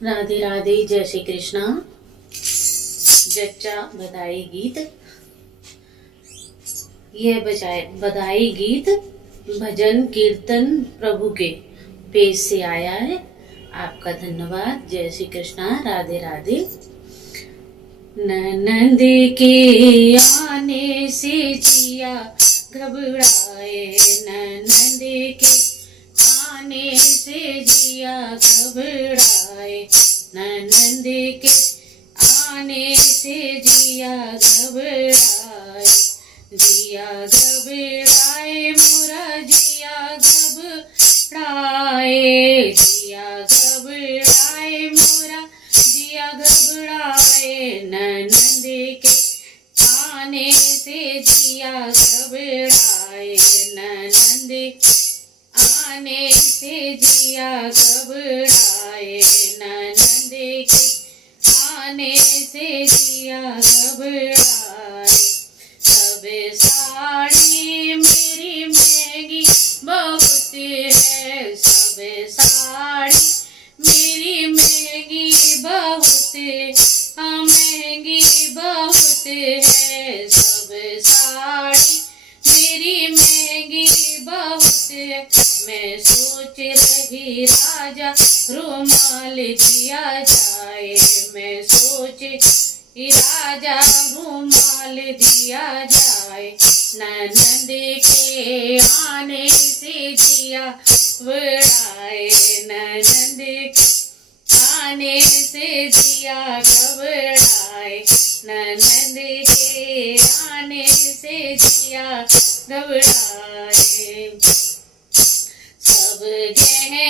राधे राधे, जय श्री कृष्णा। जच्चा बधाई गीत। यह बधाई गीत भजन कीर्तन प्रभु के पेज से आया है। आपका धन्यवाद। जय श्री कृष्णा। राधे राधे। ननद के आने से जिया घबराए, ननद के आने से जिया घबराए, ननद के आने से जिया घबराए, जिया घबराए मोरा जिया घबराए, जिया घबराए मोरा जिया घबराए, ननद के आने से जिया घबराए, ननद आने से जिया घबराए, ननद के आने से जिया घबराए। सब साड़ी मेरी महंगी बहुत है, सब साड़ी मेरी महंगी बहुत है, महंगी बहुत है, सब साड़ी मेरी महंगी बहुत है। मैं सोच रही राजा रुमाल दिया जाए, मैं सोच राजा रुमाल दिया जाए, ननद के आने से जिया घबराए, ननद के आने से जिया घबराए, ननद के आने से जिया घबराए। सब गहने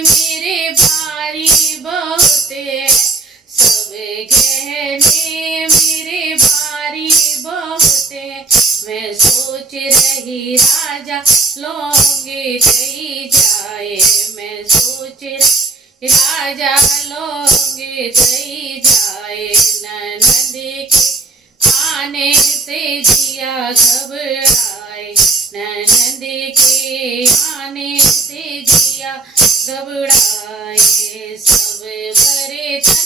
मेरे भारी बहुत है, सब गहने मेरे भारी बहुत है। मैं सोच रही राजा लौंगे दई जाए, मैं सोच रही राजा लौंगे दई जाए, ननद के आने से जिया घबराए, ननद के आने से जिया घबराए। सब बर्तन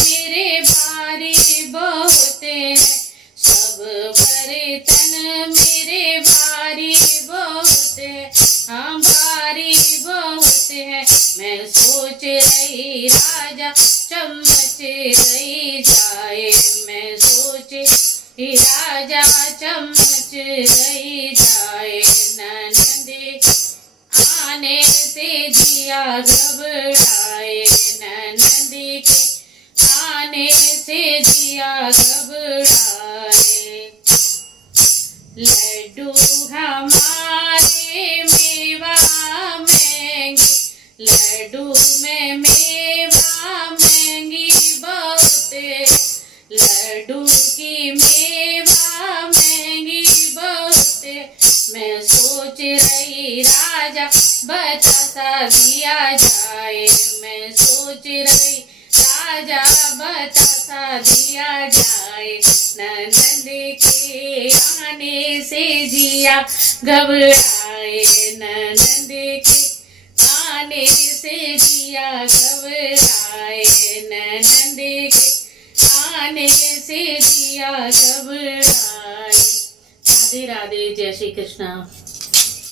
मेरे भारी बहुत है, सब बर्तन मेरे भारी बहुत है, हाँ भारी बहुत है। मैं सोच रही राजा चम्मच दई जाए, मैं सोच राजा चम्मच दई जाए, ननद आने से जिया घबराए, ननद के आने से जिया घबराए। लड्डू हमारे मेवा महंगी, लड्डू में मेवा महंगी बहुत है, लड्डू की मेवा महंगी बहुत है। मैं सोच रही राजा बतासा दिया जाए, मैं सोच रही राजा बतासा दिया जाए, ननद के आने से जिया घबराए, ननद के आने से जिया घबराए, ननद के आने से जिया घबराए। राधे राधे, जय श्री कृष्णा।